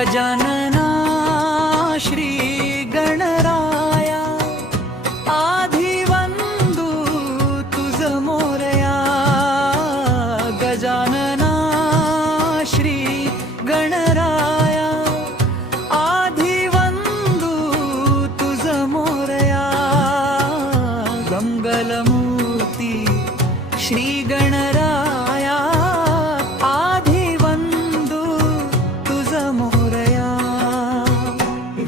गजानना श्री गणराया आधी वंदू तुझ मोरया गजानना श्री गणराया आधी वंदू तुझ मोरया गंगलमूर्ती श्री गणराया आधी वंदू तुझ मोरया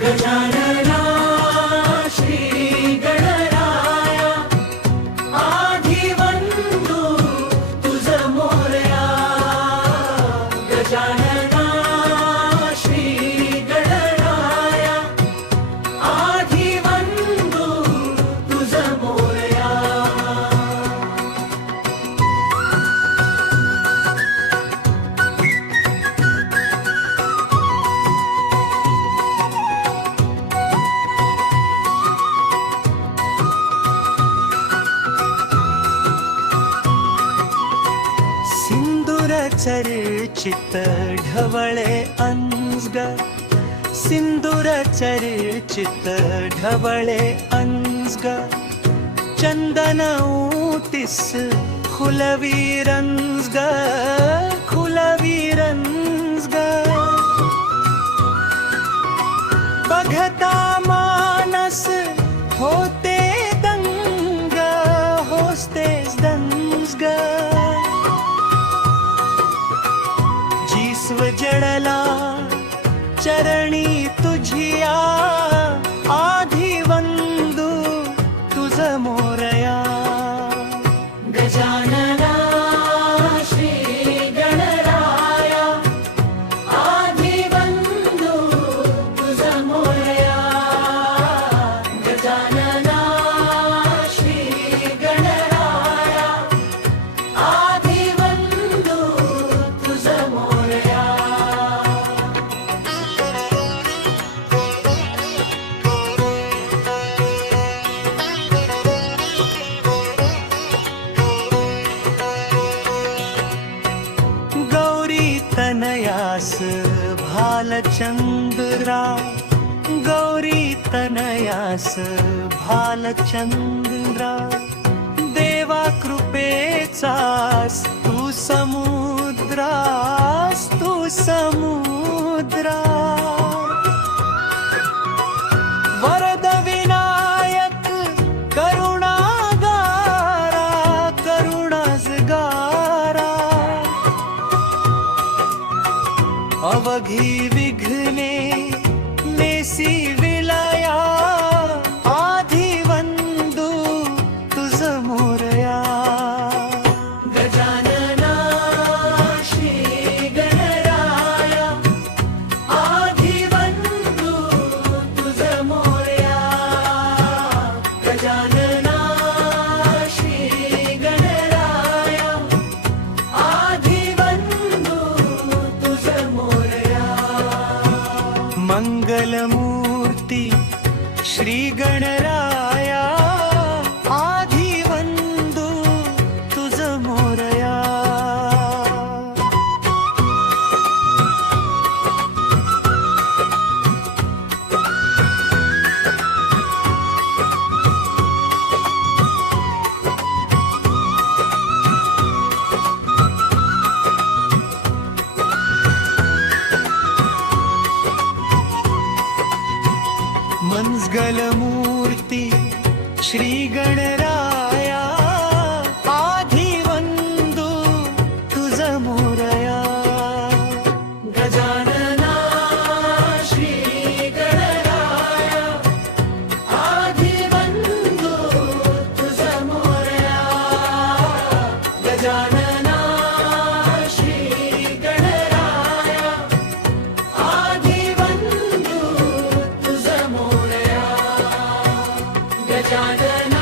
गजानना श्री गणराया आधी वंदू तुझ मोरया गजानना श्री गणराया आधी वंदू तुझ मोरया सिंदूर चर्चित ढवळे अंसग सिंदूर चर्चित ढवळे अंसग चंदन ऊतीस खुलवीरंसग खुलवीरंसग बघता मानस होते दंग होस्तेस दंसग जीस्व जडला चरणी तुझिया आधी वंदू तुझ मोरया गजानना श्री गणराया आधी वंदू तुझ मोरया गजानना श्री गणराया आधी वंदू तुझ मोरया गौरी तनयास भालचंद्रा गौरी तनयास भालचंद्रा देवा कृपेचास तू समुद्रास तू समुद्रा वरद विनायक करुणागारा करुणाजगारा अवघी विघ्ने नेसी विलया आधी वंदू तुझ मोरया गजानना श्री गणराया आधी वंदू तुझ मोरया गजानना श्री गणराया आधी वंदू तुझ मोरया मंगलमूर्ती श्री गणराया आधी वंदू तुझ मोरया मंगलमूर्ती श्री गणराया आधी वंदू तुझ मोरया गजानना श्री गणराया आधी वंदू तुझ मोरया गजानना श्री गणराया आधी वंदू तुझ मोरया गजानना